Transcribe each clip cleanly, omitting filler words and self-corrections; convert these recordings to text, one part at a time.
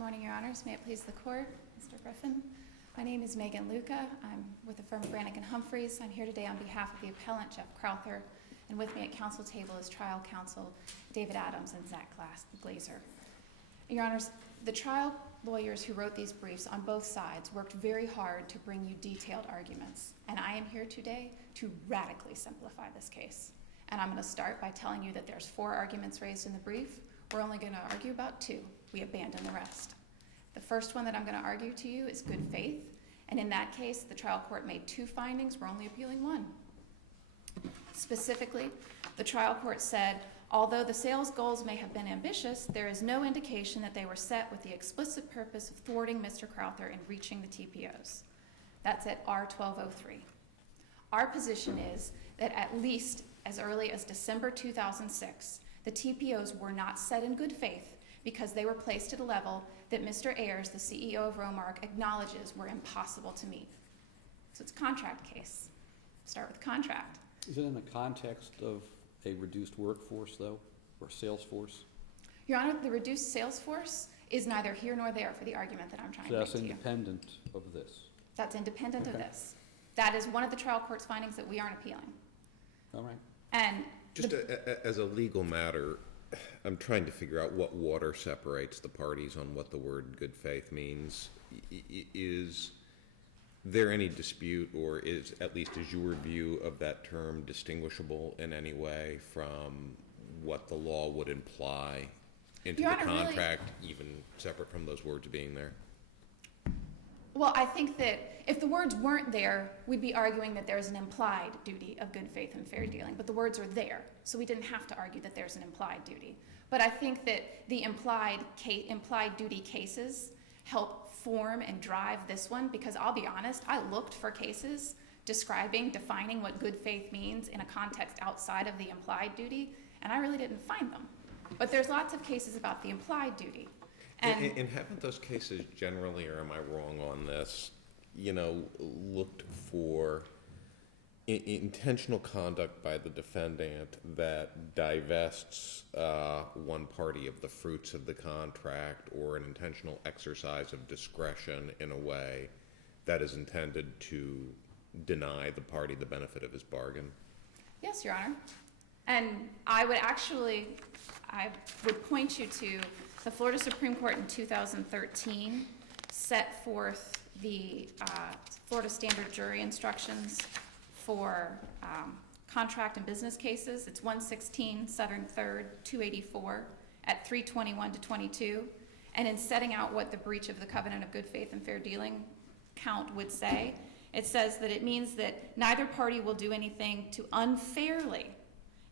morning, Your Honors. May it please the Court, Mr. Griffin. My name is Megan Luka. I'm with the firm of Brannick & Humphreys. I'm here today on behalf of the appellant, Jeff Crowther, and with me at counsel table is trial counsel David Adams and Zach Glazer. Your Honors, the trial lawyers who wrote these briefs on both sides worked very hard to bring you detailed arguments, and I am here today to radically simplify this case. And I'm going to start by telling you that there's 4 arguments raised in the brief. We're only going to argue about 2. We abandon the rest. The first one that I'm going to argue to you is good faith, and in that case, the trial court made 2 findings. We're only appealing 1. Specifically, the trial court said, although the sales goals may have been ambitious, there is no indication that they were set with the explicit purpose of thwarting Mr. Crowther in reaching the TPOs. That's at R1203. Our position is that at least as early as December 2006, the TPOs were not set in good faith because they were placed at a level that Mr. Ayers, the CEO of Remark, acknowledges were impossible to meet. So it's a contract case. Start with contract. Is it in the context of a reduced workforce, though, or sales force? Your Honor, the reduced sales force is neither here nor there for the argument that I'm trying to make to you. So that's independent of this? That's independent of Okay. this. That is one of the trial court's findings that we aren't appealing. All right. And just as a legal matter, I'm trying to figure out what water separates the parties on what the word good faith means. Is there any dispute, or is, at least is your view of that term distinguishable in any way from what the law would imply into Your the Honor, contract, even separate from those words being there? well, I think that if the words weren't there, we'd be arguing that there's an implied duty of good faith and fair dealing, but the words are there, so we didn't have to argue that there's an implied duty. But I think that the implied duty cases help form and drive this one, because I'll be honest, I looked for cases defining what good faith means in a context outside of the implied duty, and I really didn't find them. But there's lots of cases about the implied duty. And haven't those cases generally, or am I wrong on this, looked for intentional conduct by the defendant that divests one party of the fruits of the contract, or an intentional exercise of discretion in a way that is intended to deny the party the benefit of his bargain? Yes, Your Honor. And I would point you to the Florida Supreme Court in 2013 set forth the Florida Standard Jury Instructions for contract and business cases. It's 116 Southern 3rd 284 at 321 to 22. And in setting out what the breach of the covenant of good faith and fair dealing count would say, it says that it means that neither party will do anything to unfairly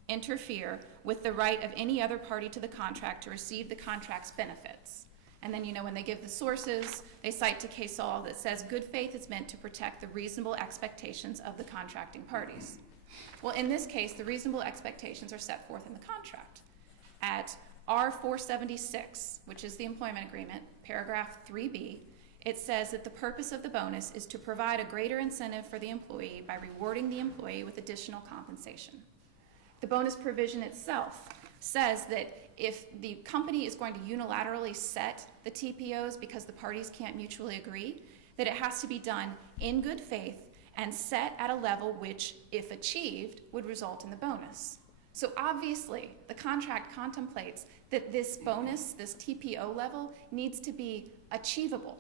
interfere with the right of any other party to the contract to receive the contract's benefits. And then, when they give the sources, they cite to case law that says good faith is meant to protect the reasonable expectations of the contracting parties. Well, in this case, the reasonable expectations are set forth in the contract. At R476, which is the employment agreement, paragraph 3B, it says that the purpose of the bonus is to provide a greater incentive for the employee by rewarding the employee with additional compensation. The bonus provision itself says that if the company is going to unilaterally set the TPOs because the parties can't mutually agree, that it has to be done in good faith and set at a level which, if achieved, would result in the bonus. So obviously, the contract contemplates that this bonus, this TPO level, needs to be achievable.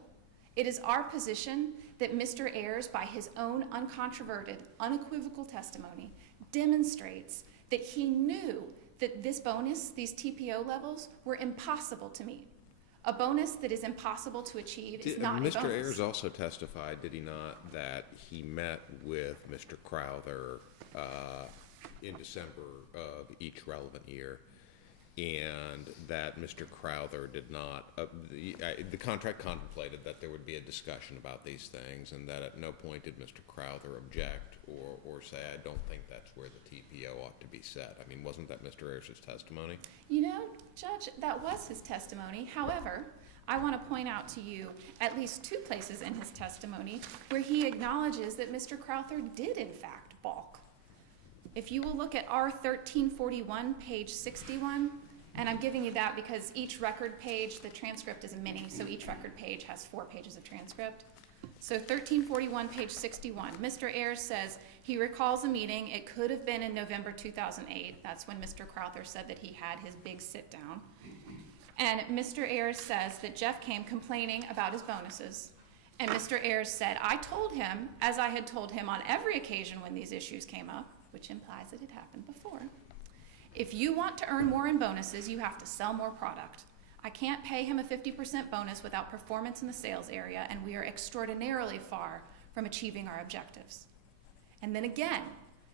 It is our position that Mr. Ayers, by his own uncontroverted, unequivocal testimony, demonstrates that he knew that this bonus, these TPO levels, were impossible to meet. A bonus that is impossible to achieve is not a bonus. Mr. Ayers also testified, did he not, that he met with Mr. Crowther in December of each relevant year, and that Mr. Crowther did not, the contract contemplated that there would be a discussion about these things, and that at no point did Mr. Crowther object or say, I don't think that's where the TPO ought to be set. I mean, wasn't that Mr. Ayers' testimony? Judge, that was his testimony. However, I want to point out to you at least 2 places in his testimony where he acknowledges that Mr. Crowther did, in fact, balk. If you will look at R1341, page 61, And I'm giving you that because each record page, the transcript is a mini, so each record page has 4 pages of transcript. So 1341, page 61, Mr. Ayers says he recalls a meeting. It could have been in November 2008. That's when Mr. Crowther said that he had his big sit down. And Mr. Ayers says that Jeff came complaining about his bonuses. And Mr. Ayers said, I told him, as I had told him on every occasion when these issues came up, which implies that it happened before, if you want to earn more in bonuses, you have to sell more product. I can't pay him a 50% bonus without performance in the sales area, and we are extraordinarily far from achieving our objectives. And then again,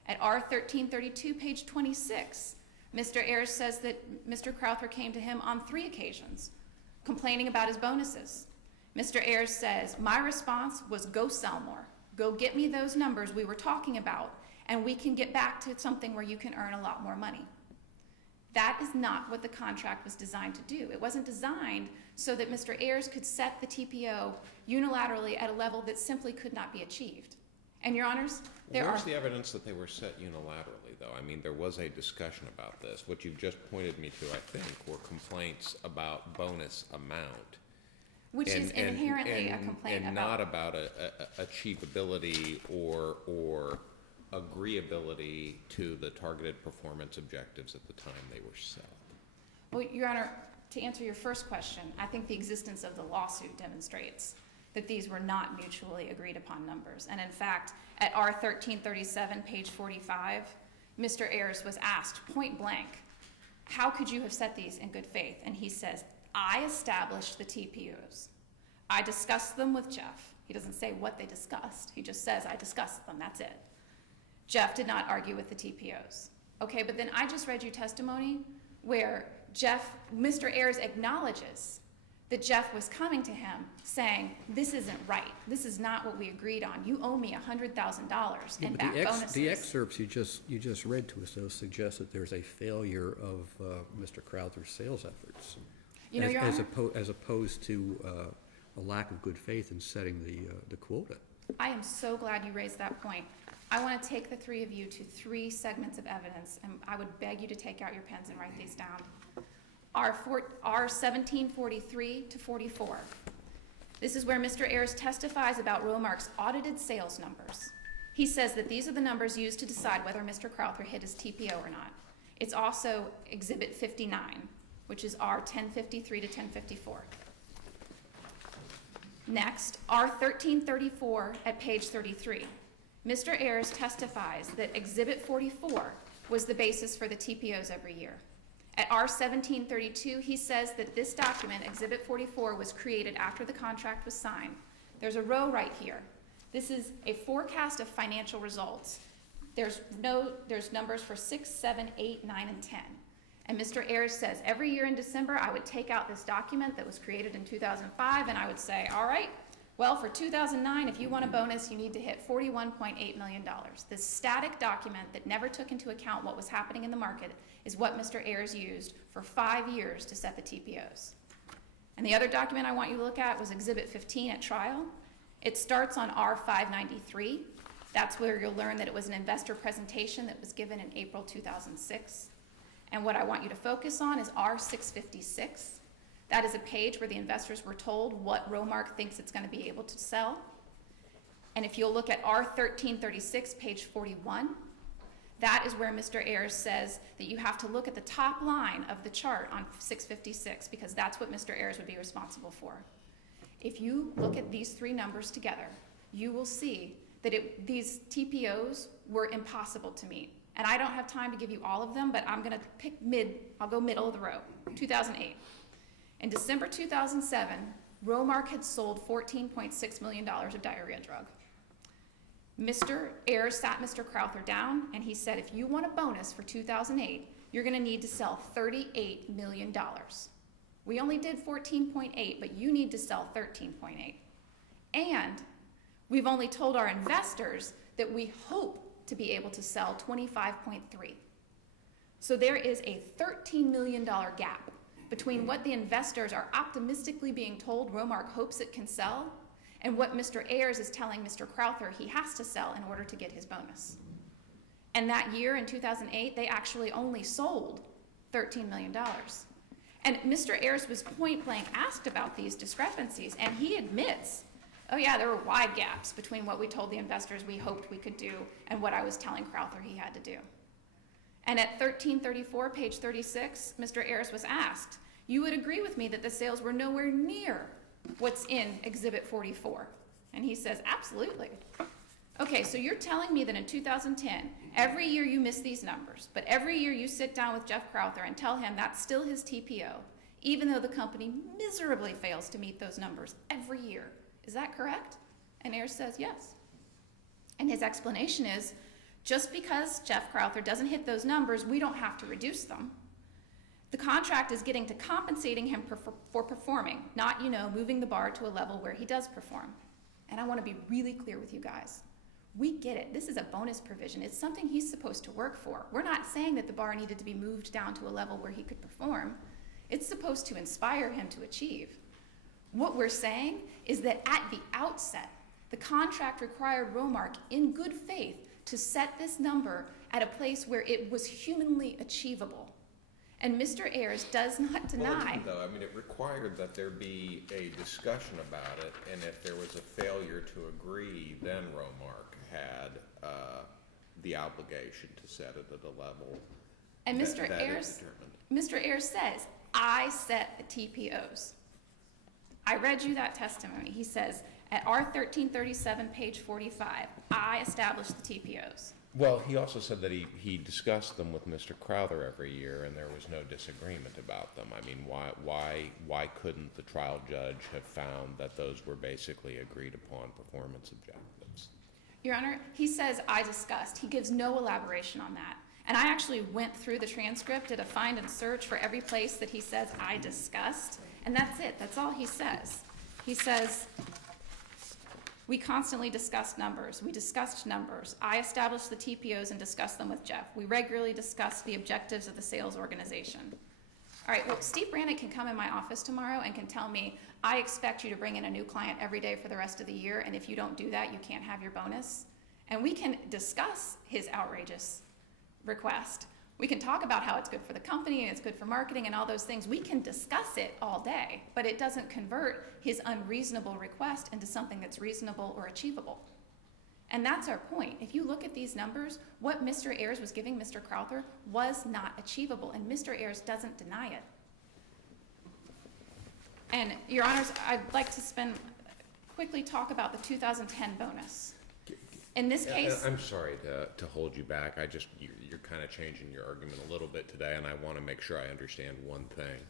at R1332, page 26, Mr. Ayers says that Mr. Crowther came to him on 3 occasions, complaining about his bonuses. Mr. Ayers says, my response was go sell more. Go get me those numbers we were talking about, and we can get back to something where you can earn a lot more money. That is not what the contract was designed to do. It wasn't designed so that Mr. Ayers could set the TPO unilaterally at a level that simply could not be achieved. And Your Honors, Where's the evidence that they were set unilaterally, though? I mean, there was a discussion about this. What you've just pointed me to, I think, were complaints about bonus amount. which is inherently a complaint and about. not about achievability or agreeability to the targeted performance objectives at the time they were set. Well, Your Honor, to answer your first question, I think the existence of the lawsuit demonstrates that these were not mutually agreed upon numbers. And in fact, at R1337, page 45, Mr. Ayers was asked point blank, how could you have set these in good faith? And he says, I established the TPOs. I discussed them with Jeff. He doesn't say what they discussed. He just says, I discussed them, that's it. Jeff did not argue with the TPOs. Okay, but then I just read you testimony where Mr. Ayers acknowledges that Jeff was coming to him saying, this isn't right. This is not what we agreed on. You owe me $100,000 in back bonuses. The excerpts you just read to us, though, suggest that there's a failure of Mr. Crowther's sales efforts. You know, Your Honor, as opposed to a lack of good faith in setting the quota. I am so glad you raised that point. I want to take the three of you to 3 segments of evidence, and I would beg you to take out your pens and write these down. R1743 to 44. This is where Mr. Ayers testifies about Remark's audited sales numbers. He says that these are the numbers used to decide whether Mr. Crowther hit his TPO or not. It's also Exhibit 59, which is R1053 to 1054. Next, R1334 at page 33. Mr. Ayers testifies that Exhibit 44 was the basis for the TPOs every year. At R1732, he says that this document, Exhibit 44, was created after the contract was signed. There's a row right here. This is a forecast of financial results. There's numbers for 6, 7, 8, 9, and 10. And Mr. Ayers says, every year in December, I would take out this document that was created in 2005, and I would say, all right, well, for 2009, if you want a bonus, you need to hit $41.8 million. This static document that never took into account what was happening in the market is what Mr. Ayers used for 5 years to set the TPOs. And the other document I want you to look at was Exhibit 15 at trial. It starts on R593. That's where you'll learn that it was an investor presentation that was given in April 2006. And what I want you to focus on is R656. That is a page where the investors were told what Remark thinks it's going to be able to sell. And if you'll look at R1336, page 41, that is where Mr. Ayers says that you have to look at the top line of the chart on 656, because that's what Mr. Ayers would be responsible for. If you look at these 3 numbers together, you will see that these TPOs were impossible to meet. And I don't have time to give you all of them, but I'm going to pick I'll go middle of the row, 2008. In December 2007, Remark had sold $14.6 million of diarrhea drug. Mr. Ayers sat Mr. Crowther down, and he said, if you want a bonus for 2008, you're going to need to sell $38 million. We only did 14.8, but you need to sell 13.8. And we've only told our investors that we hope to be able to sell 25.3. So there is a $13 million gap between what the investors are optimistically being told Remark hopes it can sell and what Mr. Ayers is telling Mr. Crowther he has to sell in order to get his bonus. And that year in 2008, they actually only sold $13 million. And Mr. Ayers was point blank asked about these discrepancies, and he admits, oh yeah, there were wide gaps between what we told the investors we hoped we could do and what I was telling Crowther he had to do. And at 1334, page 36, Mr. Ayers was asked, you would agree with me that the sales were nowhere near what's in Exhibit 44? And he says, absolutely. Okay, so you're telling me that in 2010, every year you miss these numbers, but every year you sit down with Jeff Crowther and tell him that's still his TPO, even though the company miserably fails to meet those numbers every year. Is that correct? And Ayers says yes. And his explanation is, just because Jeff Crowther doesn't hit those numbers, we don't have to reduce them. The contract is getting to compensating him for performing, not, moving the bar to a level where he does perform. And I want to be really clear with you guys. We get it. This is a bonus provision. It's something he's supposed to work for. We're not saying that the bar needed to be moved down to a level where he could perform. It's supposed to inspire him to achieve. What we're saying is that at the outset, the contract required Remark, in good faith, to set this number at a place where it was humanly achievable. And Mr. Ayers does not deny. Well, it didn't, though. I mean, it required that there be a discussion about it, and if there was a failure to agree, then Remark had the obligation to set it at a level and Mr. that Ayers, it Mr. Ayers says, I set the TPOs. I read you that testimony. He says, at R1337, page 45, I established the TPOs. Well, he also said that he discussed them with Mr. Crowther every year, and there was no disagreement about them. I mean, why couldn't the trial judge have found that those were basically agreed upon performance objectives? Your Honor, he says, I discussed. He gives no elaboration on that. And I actually went through the transcript, did a find and search for every place that he says, I discussed. And that's it. That's all he says. He says, we constantly discussed numbers. We discussed numbers. I established the TPOs and discussed them with Jeff. We regularly discussed the objectives of the sales organization. All right, well, Steve Brannick can come in my office tomorrow and can tell me, I expect you to bring in a new client every day for the rest of the year, and if you don't do that, you can't have your bonus. And we can discuss his outrageous request. We can talk about how it's good for the company and it's good for marketing and all those things. We can discuss it all day, but it doesn't convert his unreasonable request into something that's reasonable or achievable. And that's our point. If you look at these numbers, what Mr. Ayers was giving Mr. Crowther was not achievable, and Mr. Ayers doesn't deny it. And, Your Honors, I'd like to quickly talk about the 2010 bonus. In this case, I'm sorry to hold you back. You're kind of changing your argument a little bit today, and I want to make sure I understand one thing.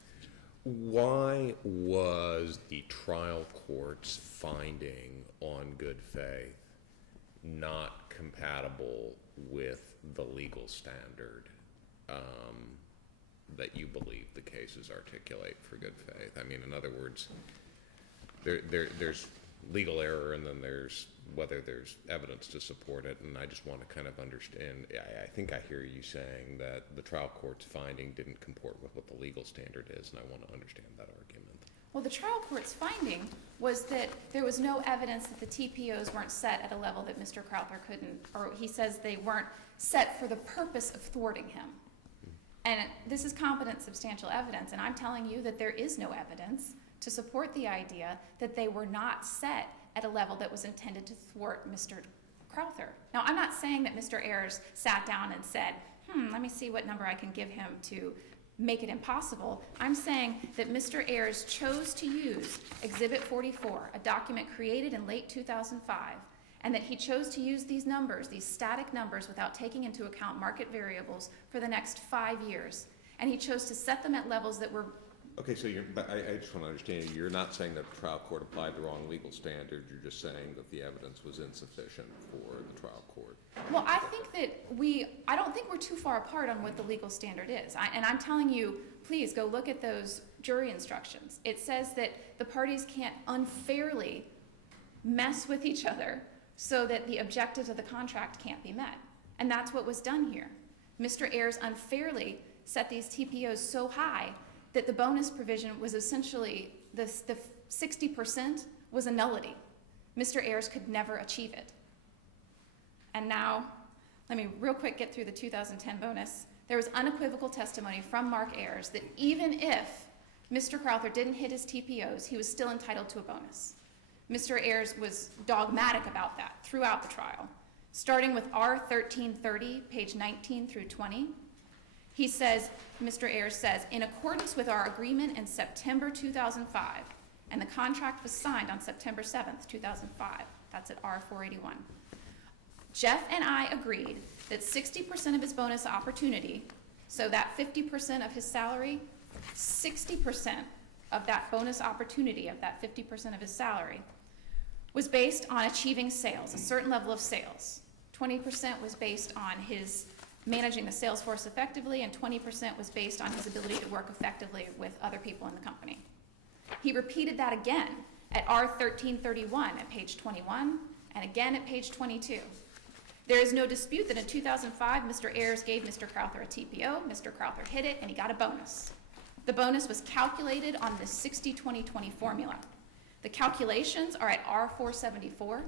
Why was the trial court's finding on good faith not compatible with the legal standard that you believe the cases articulate for good faith? I mean, in other words, there's legal error, and then there's whether there's evidence to support it, and I just want to kind of understand. I think I hear you saying that the trial court's finding didn't comport with what the legal standard is, and I want to understand that argument. well, the trial court's finding was that there was no evidence that the TPOs weren't set at a level that Mr. Crowther couldn't, or he says they weren't set for the purpose of thwarting him. And this is competent substantial evidence, and I'm telling you that there is no evidence to support the idea that they were not set at a level that was intended to thwart Mr. Crowther. Now, I'm not saying that Mr. Ayers sat down and said, let me see what number I can give him to make it impossible. I'm saying that Mr. Ayers chose to use Exhibit 44, a document created in late 2005, and that he chose to use these numbers, these static numbers, without taking into account market variables for the next 5 years. And he chose to set them at levels that were... Okay, so but I just want to understand, you're not saying that the trial court applied the wrong legal standard, you're just saying that the evidence was insufficient for the trial court. Well, I think that I don't think we're too far apart on what the legal standard is. And I'm telling you, please go look at those jury instructions. It says that the parties can't unfairly mess with each other so that the objectives of the contract can't be met. And that's what was done here. Mr. Ayers unfairly set these TPOs so high that the bonus provision was essentially, the 60% was a nullity. Mr. Ayers could never achieve it. And now, let me real quick get through the 2010 bonus. There was unequivocal testimony from Mark Ayers that even if Mr. Crowther didn't hit his TPOs, he was still entitled to a bonus. Mr. Ayers was dogmatic about that throughout the trial. Starting with R1330, page 19 through 20, he says, Mr. Ayers says, in accordance with our agreement in September 2005, and the contract was signed on September 7th, 2005, that's at R481. Jeff and I agreed that 60% of his bonus opportunity, so that 50% of his salary, 60% of that bonus opportunity of that 50% of his salary was based on achieving sales, a certain level of sales. 20% was based on his managing the sales force effectively, and 20% was based on his ability to work effectively with other people in the company. He repeated that again at R1331 at page 21, and again at page 22. There is no dispute that in 2005, Mr. Ayers gave Mr. Crowther a TPO, Mr. Crowther hit it, and he got a bonus. The bonus was calculated on the 60-20-20 formula. The calculations are at R474,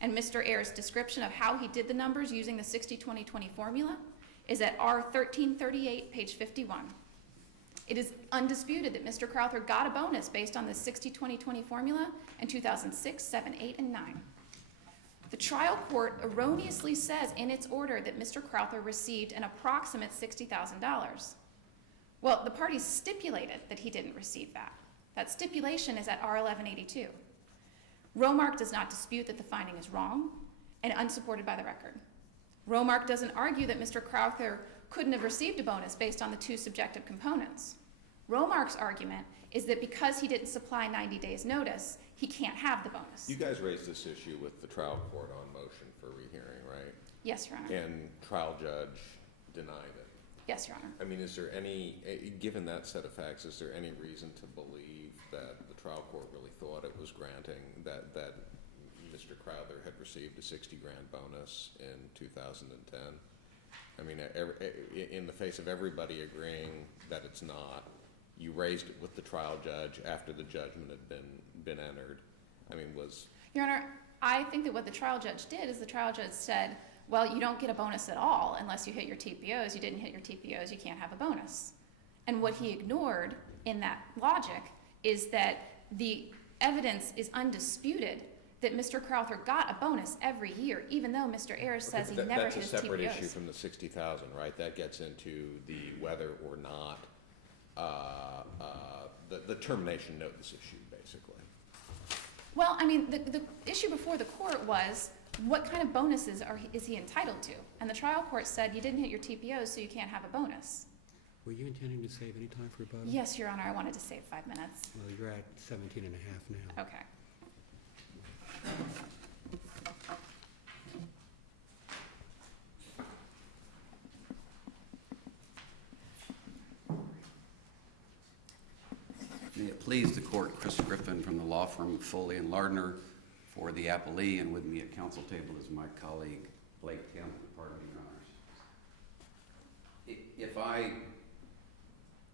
and Mr. Ayers' description of how he did the numbers using the 60-20-20 formula is at R1338, page 51. It is undisputed that Mr. Crowther got a bonus based on the 60-20-20 formula in 2006, 7, 8, and 9. The trial court erroneously says in its order that Mr. Crowther received an approximate $60,000. Well, the parties stipulated that he didn't receive that. That stipulation is at R1182. Remark does not dispute that the finding is wrong and unsupported by the record. Remark doesn't argue that Mr. Crowther couldn't have received a bonus based on the two subjective components. Remark's argument is that because he didn't supply 90 days notice, he can't have the bonus. You guys raised this issue with the trial court on motion for rehearing, right? Yes, Your Honor. And trial judge denied it. Yes, Your Honor. I mean, is there any, given that set of facts, is there any reason to believe that the trial court really thought it was granting that Mr. Crowther had received a $60,000 bonus in 2010? I mean, in the face of everybody agreeing that it's not, you raised it with the trial judge after the judgment had been entered. I mean, was... Your Honor, I think that what the trial judge did is the trial judge said, well, you don't get a bonus at all unless you hit your TPOs. You didn't hit your TPOs, you can't have a bonus. And what he ignored in that logic is that the evidence is undisputed that Mr. Crowther got a bonus every year, even though Mr. Ayers says he never hit his TPOs. That's a separate issue from the $60,000, right? That gets into the whether or not the termination notice issue, basically. Well, I mean, the issue before the court was what kind of bonuses is he entitled to? And the trial court said you didn't hit your TPOs, so you can't have a bonus. Were you intending to save any time for rebuttal? Yes, Your Honor, I wanted to save 5 minutes. Well, you're at 17 and a half now. Okay. May it please the court, Chris Griffin from the law firm Foley and Lardner for the Appellee, and with me at council table is my colleague Blake Kemp, pardon me, Your Honors. If I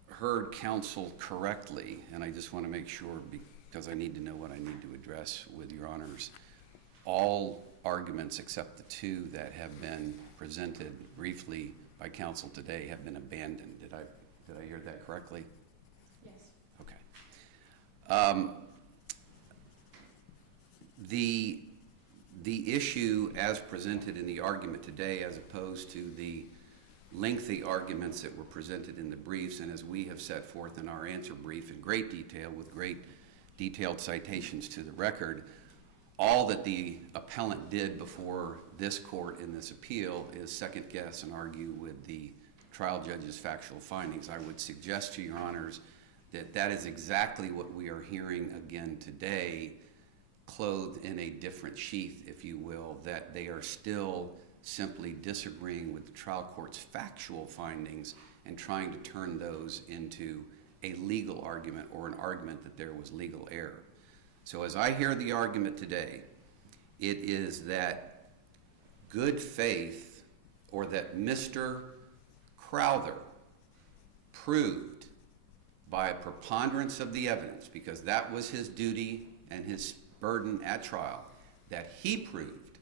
heard counsel correctly, and I just want to make sure because I need to know what I need to address with Your Honors, all arguments except the two that have been presented briefly by counsel today have been abandoned. Did I hear that correctly? Yes. Okay. The issue as presented in the argument today, as opposed to the lengthy arguments that were presented in the briefs, and as we have set forth in our answer brief in great detail with great detailed citations to the record, all that the appellant did before this court in this appeal is second guess and argue with the trial judge's factual findings. I would suggest to Your Honors that that is exactly what we are hearing again today, clothed in a different sheath, if you will, that they are still simply disagreeing with the trial court's factual findings and trying to turn those into a legal argument or an argument that there was legal error. So as I hear the argument today, it is that good faith, or that Mr. Crowther proved by a preponderance of the evidence, because that was his duty and his burden at trial, that he proved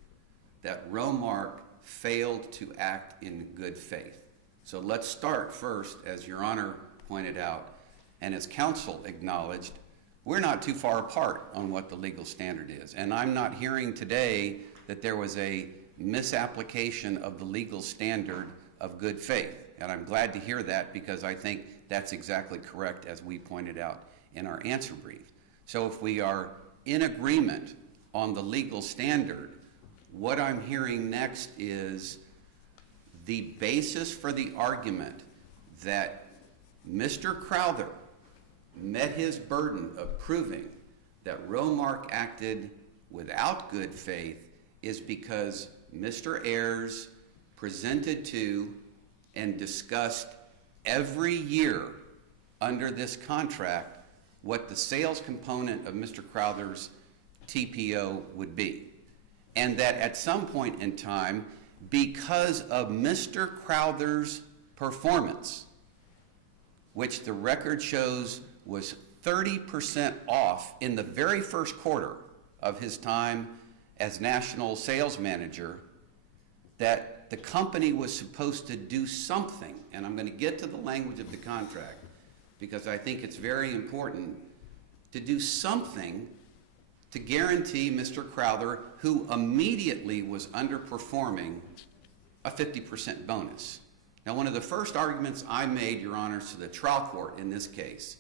that Remark failed to act in good faith. So let's start first, as Your Honor pointed out, And as counsel acknowledged, we're not too far apart on what the legal standard is. And I'm not hearing today that there was a misapplication of the legal standard of good faith. And I'm glad to hear that, because I think that's exactly correct, as we pointed out in our answer brief. So if we are in agreement on the legal standard, what I'm hearing next is the basis for the argument that Mr. Crowther met his burden of proving that Remark acted without good faith is because Mr. Ayers presented to and discussed every year under this contract what the sales component of Mr. Crowther's TPO would be. And that at some point in time, because of Mr. Crowther's performance, which the record shows was 30% off in the very first quarter of his time as national sales manager, that the company was supposed to do something. And I'm going to get to the language of the contract, because I think it's very important to do something to guarantee Mr. Crowther, who immediately was underperforming, a 50% bonus. Now, one of the first arguments I made, Your Honors, to the trial court in this case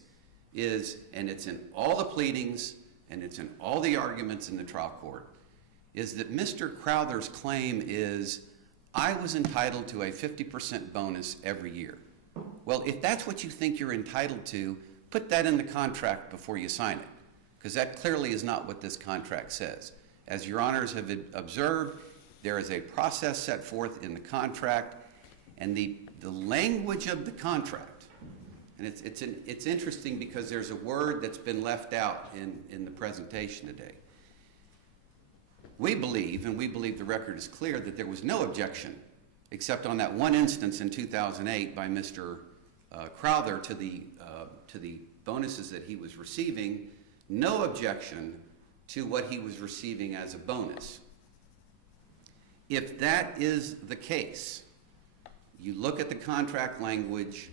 is, and it's in all the pleadings and it's in all the arguments in the trial court, is that Mr. Crowther's claim is, I was entitled to a 50% bonus every year. Well, if that's what you think you're entitled to, put that in the contract before you sign it, because that clearly is not what this contract says. As Your Honors have observed, there is a process set forth in the contract, and the language of the contract, and it's interesting because there's a word that's been left out in the presentation today. We believe, and we believe the record is clear, that there was no objection, except on that one instance in 2008 by Mr. Crowther to the bonuses that he was receiving, no objection to what he was receiving as a bonus. If that is the case, you look at the contract language,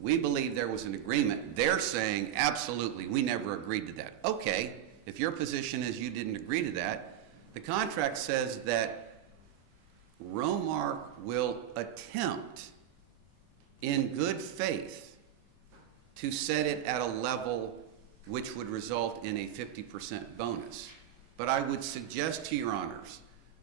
we believe there was an agreement. They're saying, absolutely, we never agreed to that. Okay, if your position is you didn't agree to that, the contract says that Remark will attempt in good faith to set it at a level which would result in a 50% bonus. But I would suggest to Your Honors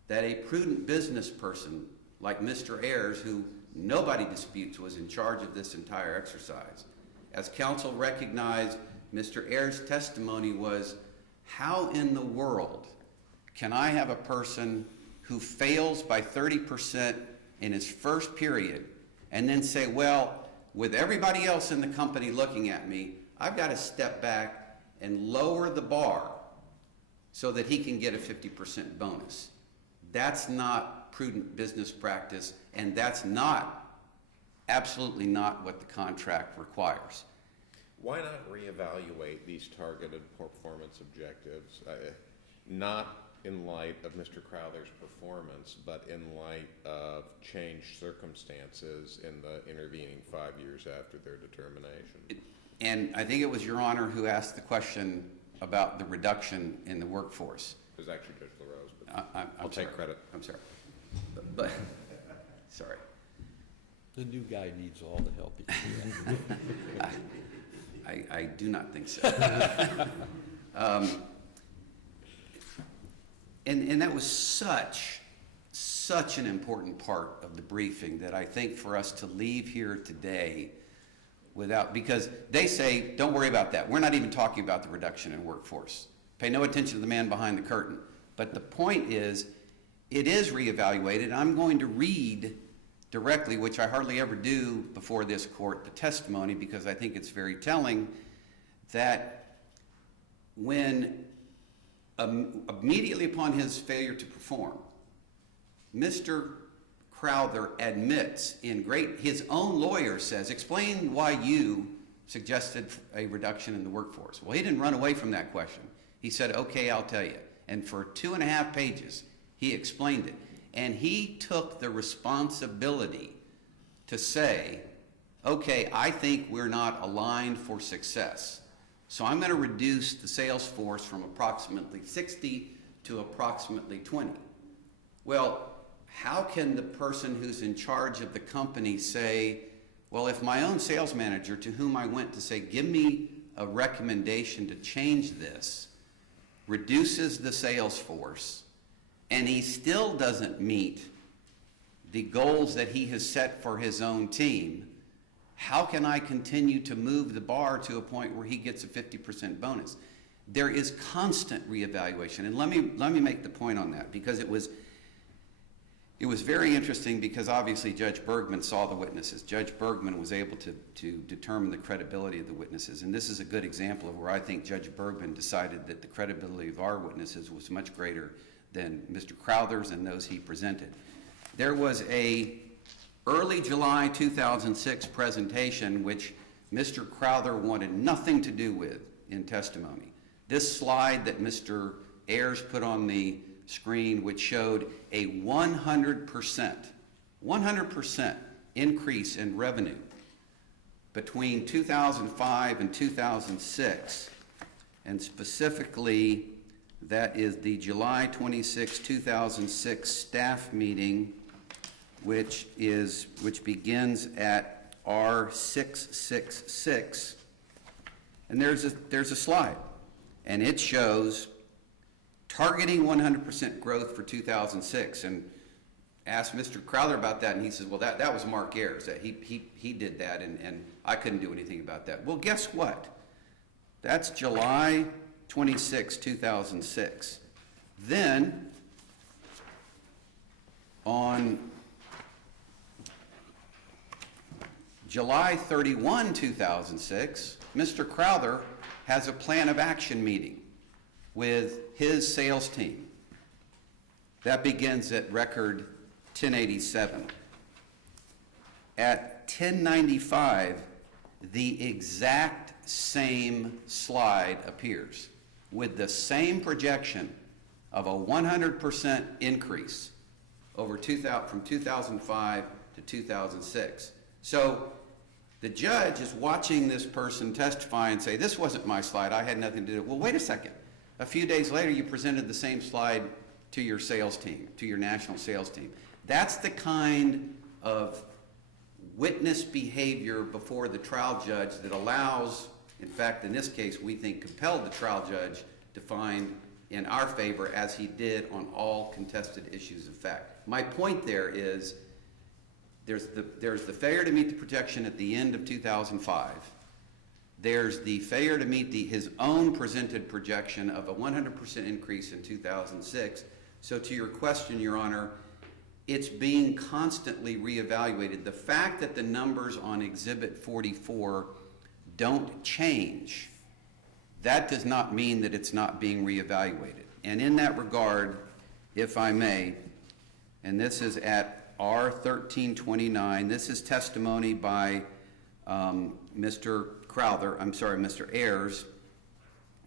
that a prudent business person like Mr. Ayers, who nobody disputes was in charge of this entire exercise, as counsel recognized, Mr. Ayers' testimony was, how in the world can I have a person who fails by 30% in his first period and then say, well, with everybody else in the company looking at me, I've got to step back and lower the bar so that he can get a 50% bonus. That's not prudent business practice, and that's not, absolutely not what the contract requires. Why not reevaluate these targeted performance objectives, not in light of Mr. Crowther's performance, but in light of changed circumstances in the intervening 5 years after their determination? And I think it was Your Honor who asked the question about the reduction in the workforce. It was actually Judge LaRose, but I'll take credit. I'm sorry. But sorry. The new guy needs all the help he can. I do not think so. And that was such an important part of the briefing that I think for us to leave here today without, because they say, don't worry about that. We're not even talking about the reduction in workforce. Pay no attention to the man behind the curtain. But the point is, it is reevaluated. I'm going to read directly, which I hardly ever do before this court, the testimony, because I think it's very telling that when immediately upon his failure to perform, Mr. Crowther admits in great, his own lawyer says, explain why you suggested a reduction in the workforce. Well, he didn't run away from that question. He said, okay, I'll tell you. And for 2.5 pages, he explained it. And he took the responsibility to say, okay, I think we're not aligned for success. So I'm going to reduce the sales force from approximately 60 to approximately 20. Well, how can the person who's in charge of the company say, well, if my own sales manager to whom I went to say, give me a recommendation to change this, reduces the sales force, and he still doesn't meet the goals that he has set for his own team, how can I continue to move the bar to a point where he gets a 50% bonus? There is constant reevaluation. And let me make the point on that, because it was very interesting, because obviously Judge Bergman saw the witnesses. Judge Bergman was able to determine the credibility of the witnesses. And this is a good example of where I think Judge Bergman decided that the credibility of our witnesses was much greater than Mr. Crowther's and those he presented. There was a early July 2006 presentation which Mr. Crowther wanted nothing to do with in testimony. This slide that Mr. Ayers put on the screen, which showed a 100% increase in revenue between 2005 and 2006, and specifically that is the July 26, 2006 staff meeting, which begins at R666, and there's a slide, and it shows targeting 100% growth for 2006, and asked Mr. Crowther about that, and he says, well, that was Mark Ayers, that he did that, and I couldn't do anything about that. Well, guess what? That's July 26, 2006. Then, on July 31, 2006, Mr. Crowther has a plan of action meeting with his sales team. That begins at record 1087. At 1095, the exact same slide appears with the same projection of a 100% increase over from 2005 to 2006. So the judge is watching this person testify and say, this wasn't my slide, I had nothing to do with it. Well, wait a second. A few days later, you presented the same slide to your sales team, to your national sales team. That's the kind of witness behavior before the trial judge that allows, in fact, in this case, we think compelled the trial judge to find in our favor, as he did on all contested issues of fact. My point there is there's the failure to meet the projection at the end of 2005. There's the failure to meet his own presented projection of a 100% increase in 2006. So to your question, Your Honor, it's being constantly reevaluated. The fact that the numbers on Exhibit 44 don't change, that does not mean that it's not being reevaluated. And in that regard, if I may, and this is at R1329, this is testimony by Mr. Ayers,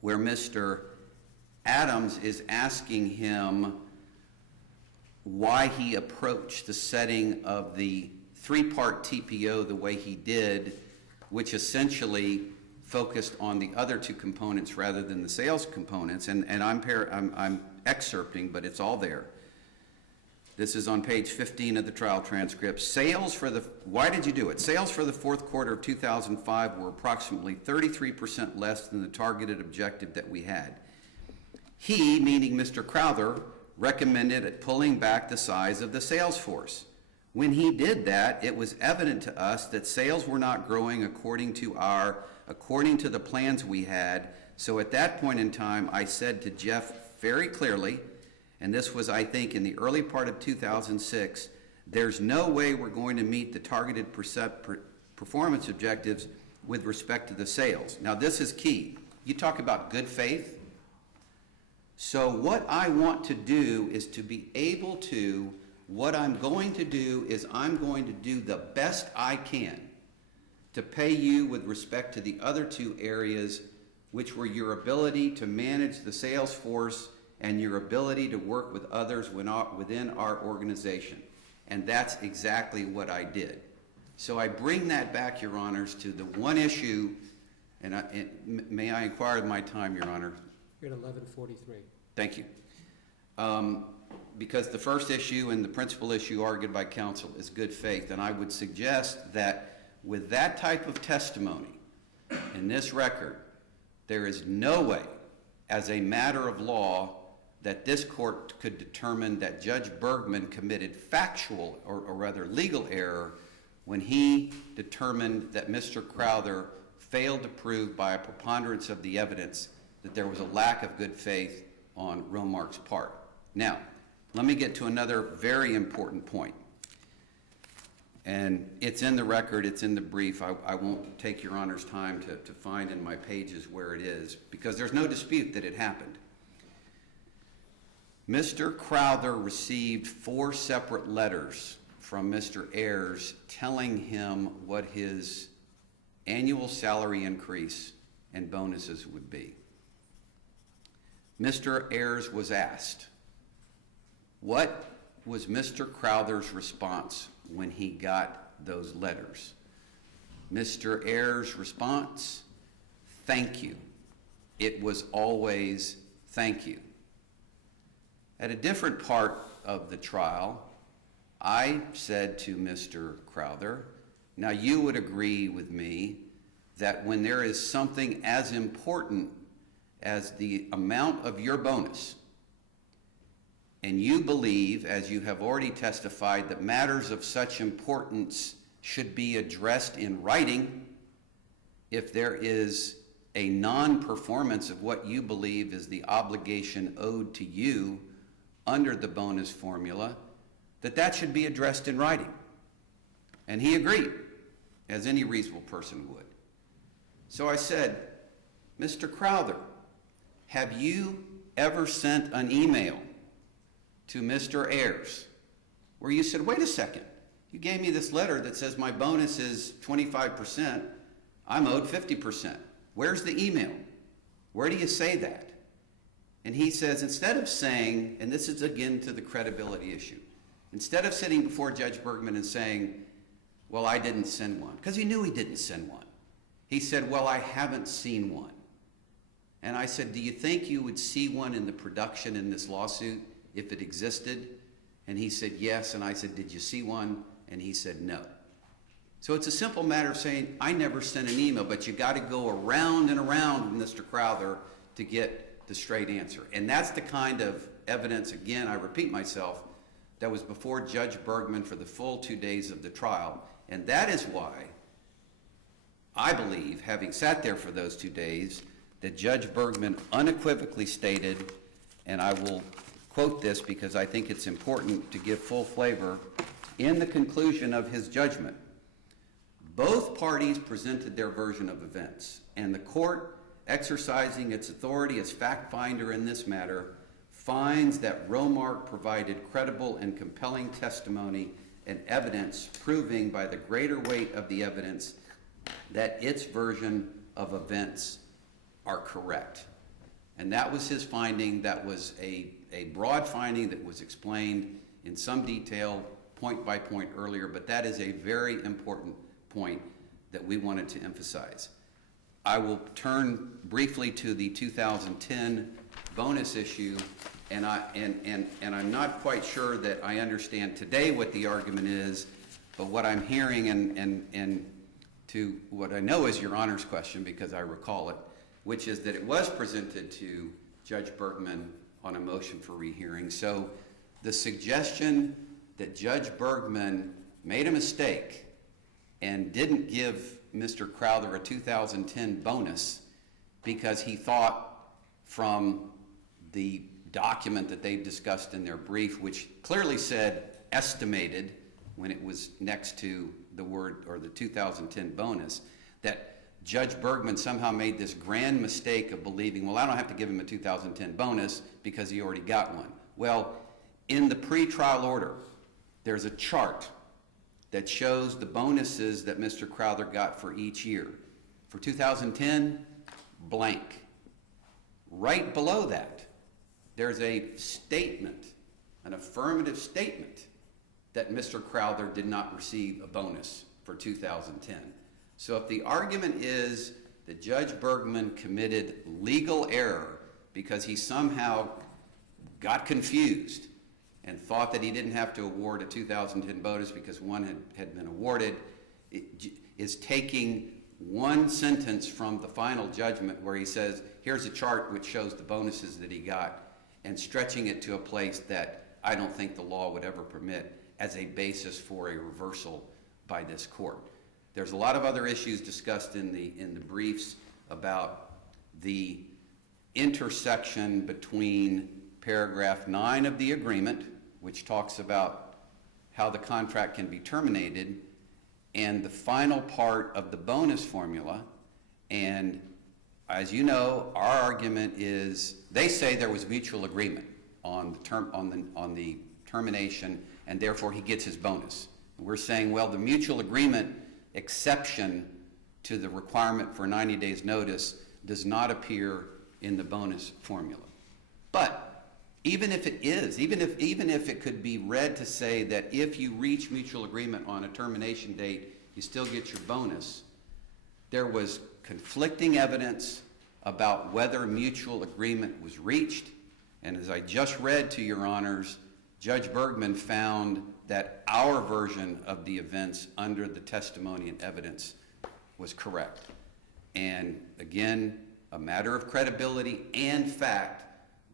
where Mr. Adams is asking him why he approached the setting of the three-part TPO the way he did, which essentially focused on the other two components rather than the sales components. And I'm excerpting, but it's all there. This is on page 15 of the trial transcript. Why did you do it? Sales for the fourth quarter of 2005 were approximately 33% less than the targeted objective that we had. He, meaning Mr. Crowther, recommended pulling back the size of the sales force. When he did that, it was evident to us that sales were not growing according to the plans we had. So at that point in time, I said to Jeff very clearly, and this was, I think, in the early part of 2006, there's no way we're going to meet the targeted performance objectives with respect to the sales. Now, this is key. You talk about good faith. So what I want to do is to be able to, what I'm going to do is I'm going to do the best I can to pay you with respect to the other two areas, which were your ability to manage the sales force and your ability to work with others within our organization. And that's exactly what I did. So I bring that back, Your Honors, to the one issue, and may I inquire of my time, Your Honor? You're at 11:43. Thank you. Because the first issue and the principal issue argued by counsel is good faith, and I would suggest that with that type of testimony in this record, there is no way, as a matter of law, that this court could determine that Judge Bergman committed factual, or rather legal error, when he determined that Mr. Crowther failed to prove by a preponderance of the evidence that there was a lack of good faith on Remark's part. Now, let me get to another very important point. And it's in the record, it's in the brief. I won't take Your Honor's time to find in my pages where it is, because there's no dispute that it happened. Mr. Crowther received 4 separate letters from Mr. Ayers telling him what his annual salary increase and bonuses would be. Mr. Ayers was asked, what was Mr. Crowther's response when he got those letters? Mr. Ayers' response, thank you. It was always thank you. At a different part of the trial, I said to Mr. Crowther, now you would agree with me that when there is something as important as the amount of your bonus, and you believe, as you have already testified, that matters of such importance should be addressed in writing, if there is a non-performance of what you believe is the obligation owed to you under the bonus formula, that should be addressed in writing. And he agreed, as any reasonable person would. So I said, Mr. Crowther, have you ever sent an email to Mr. Ayers where you said, wait a second, you gave me this letter that says my bonus is 25%, I'm owed 50%. Where's the email? Where do you say that? And he says, instead of saying, and this is again to the credibility issue, instead of sitting before Judge Bergman and saying, well, I didn't send one, because he knew he didn't send one, he said, well, I haven't seen one. And I said, do you think you would see one in the production in this lawsuit if it existed? And he said, yes. And I said, did you see one? And he said, no. So it's a simple matter of saying, I never sent an email, but you got to go around and around with Mr. Crowther to get the straight answer. And that's the kind of evidence, again, I repeat myself, that was before Judge Bergman for the full 2 days of the trial. And that is why I believe, having sat there for those 2 days, that Judge Bergman unequivocally stated, and I will quote this because I think it's important to give full flavor, in the conclusion of his judgment, both parties presented their version of events, and the court, exercising its authority as fact finder in this matter, finds that Remark provided credible and compelling testimony and evidence proving by the greater weight of the evidence that its version of events are correct. And that was his finding. That was a broad finding that was explained in some detail, point by point earlier, but that is a very important point that we wanted to emphasize. I will turn briefly to the 2010 bonus issue, and I'm not quite sure that I understand today what the argument is, but what I'm hearing and to what I know is Your Honor's question, because I recall it, which is that it was presented to Judge Bergman on a motion for rehearing. So the suggestion that Judge Bergman made a mistake and didn't give Mr. Crowther a 2010 bonus because he thought from the document that they discussed in their brief, which clearly said estimated when it was next to the word or the 2010 bonus, that Judge Bergman somehow made this grand mistake of believing, well, I don't have to give him a 2010 bonus because he already got one. Well, in the pretrial order, there's a chart that shows the bonuses that Mr. Crowther got for each year. For 2010, blank. Right below that, there's a statement, an affirmative statement, that Mr. Crowther did not receive a bonus for 2010. So if the argument is that Judge Bergman committed legal error because he somehow got confused and thought that he didn't have to award a 2010 bonus because one had been awarded, is taking one sentence from the final judgment where he says, here's a chart which shows the bonuses that he got, and stretching it to a place that I don't think the law would ever permit as a basis for a reversal by this court. There's a lot of other issues discussed in the briefs about the intersection between paragraph 9 of the agreement, which talks about how the contract can be terminated, and the final part of the bonus formula. And as you know, our argument is they say there was mutual agreement on the termination, and therefore he gets his bonus. And we're saying, well, the mutual agreement exception to the requirement for 90 days notice does not appear in the bonus formula. But even if it is, even if it could be read to say that if you reach mutual agreement on a termination date, you still get your bonus, there was conflicting evidence about whether mutual agreement was reached. And as I just read to your honors, Judge Bergman found that our version of the events under the testimony and evidence was correct. And again, a matter of credibility and fact,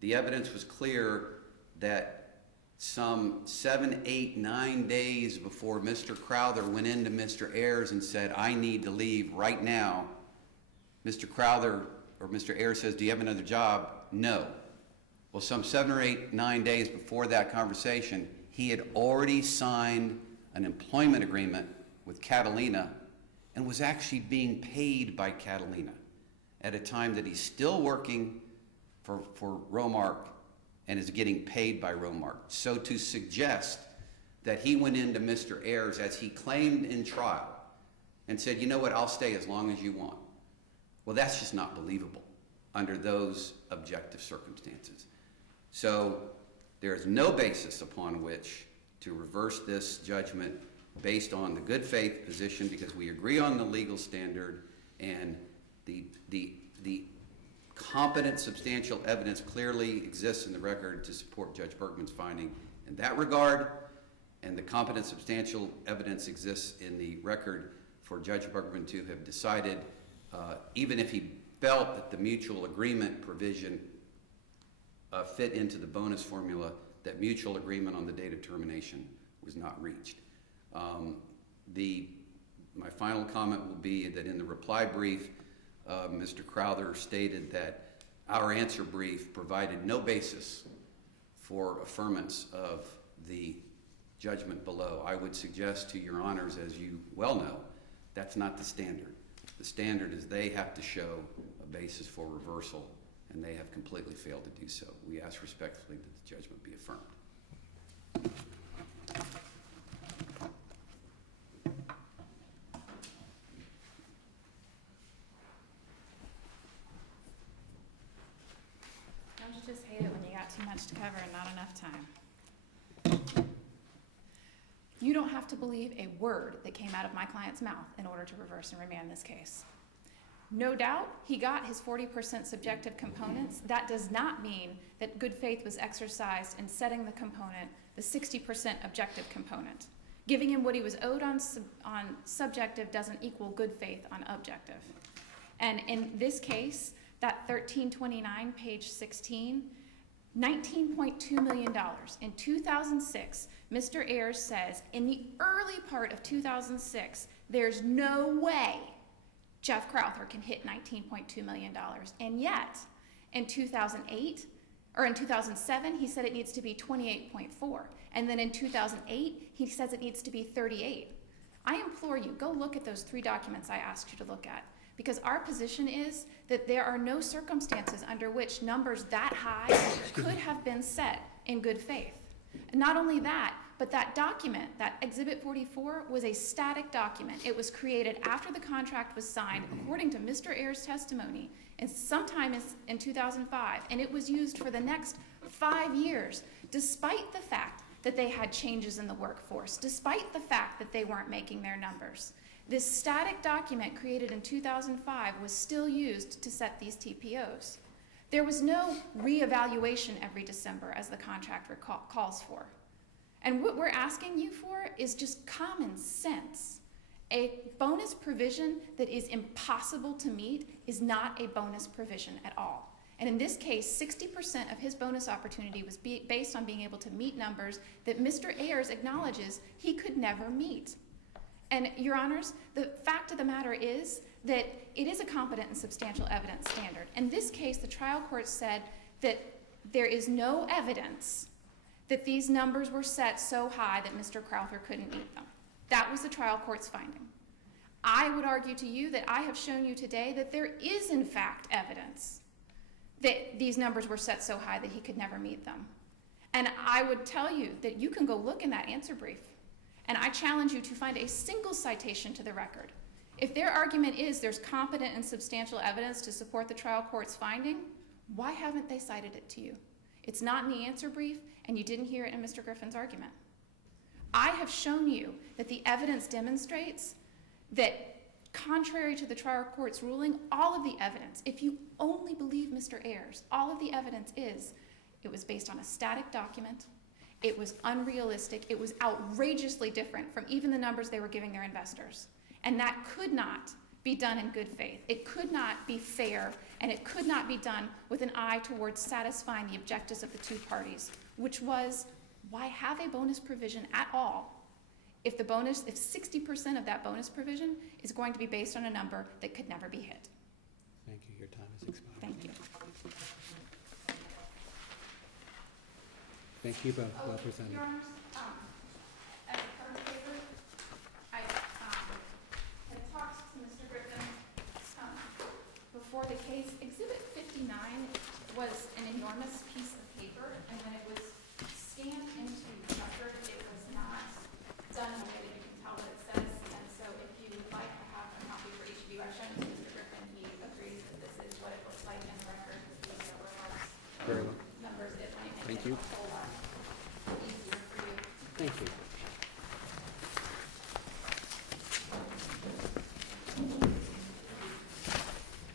the evidence was clear that some 7, 8, 9 days before Mr. Crowther went into Mr. Ayers and said, I need to leave right now, Mr. Crowther or Mr. Ayers says, do you have another job? No. Well, some 7 or 8, 9 days before that conversation, he had already signed an employment agreement with Catalina and was actually being paid by Catalina at a time that he's still working for Remark and is getting paid by Remark. So to suggest that he went into Mr. Ayers, as he claimed in trial, and said, you know what, I'll stay as long as you want. Well, that's just not believable under those objective circumstances. So there is no basis upon which to reverse this judgment based on the good faith position, because we agree on the legal standard, and the competent substantial evidence clearly exists in the record to support Judge Bergman's finding in that regard, and the competent substantial evidence exists in the record for Judge Bergman to have decided, even if he felt that the mutual agreement provision fit into the bonus formula, that mutual agreement on the date of termination was not reached. My final comment will be that in the reply brief, Mr. Crowther stated that our answer brief provided no basis for affirmance of the judgment below. I would suggest to your honors, as you well know, that's not the standard. The standard is they have to show a basis for reversal, and they have completely failed to do so. We ask respectfully that the judgment be affirmed. Don't you just hate it when you got too much to cover and not enough time? You don't have to believe a word that came out of my client's mouth in order to reverse and remand this case. No doubt he got his 40% subjective components. That does not mean that good faith was exercised in setting the component, the 60% objective component. Giving him what he was owed on subjective doesn't equal good faith on objective. And in this case, that 1329, page 16, $19.2 million. In 2006, Mr. Ayers says, in the early part of 2006, there's no way Jeff Crowther can hit $19.2 million. And yet, in 2008, or in 2007, he said it needs to be 28.4. And then in 2008, he says it needs to be 38. I implore you, go look at those 3 documents I asked you to look at, because our position is that there are no circumstances under which numbers that high could have been set in good faith. And not only that, but that document, that Exhibit 44, was a static document. It was created after the contract was signed, according to Mr. Ayers' testimony, and sometime in 2005, and it was used for the next 5 years, despite the fact that they had changes in the workforce, despite the fact that they weren't making their numbers. This static document created in 2005 was still used to set these TPOs. There was no reevaluation every December as the contract calls for. And what we're asking you for is just common sense. A bonus provision that is impossible to meet is not a bonus provision at all. And in this case, 60% of his bonus opportunity was based on being able to meet numbers that Mr. Ayers acknowledges he could never meet. And Your Honors, the fact of the matter is that it is a competent and substantial evidence standard. In this case, the trial court said that there is no evidence that these numbers were set so high that Mr. Crowther couldn't meet them. That was the trial court's finding. I would argue to you that I have shown you today that there is in fact evidence that these numbers were set so high that he could never meet them. And I would tell you that you can go look in that answer brief, and I challenge you to find a single citation to the record. If their argument is there's competent and substantial evidence to support the trial court's finding, why haven't they cited it to you? It's not in the answer brief, and you didn't hear it in Mr. Griffin's argument. I have shown you that the evidence demonstrates that contrary to the trial court's ruling, all of the evidence, if you only believe Mr. Ayers, all of the evidence is it was based on a static document, it was unrealistic, it was outrageously different from even the numbers they were giving their investors. And that could not be done in good faith. It could not be fair, and it could not be done with an eye towards satisfying the objectives of the two parties, which was, why have a bonus provision at all if 60% of that bonus provision is going to be based on a number that could never be hit? Thank you. Your time has expired. Thank you. Thank you both. Well presented. Your Honors, as a part of the paper, I had talked to Mr. Griffin before the case. Exhibit 59 was an enormous piece of paper, and when it was scanned into the record, it was not done in a way that you can tell what it says. And so if you would like to have a copy for each of you, I've shown it to Mr. Griffin. He agrees that this is what it looks like in the record. These are large Very well. numbers. It might make Thank it you. a whole lot easier for you. Thank you.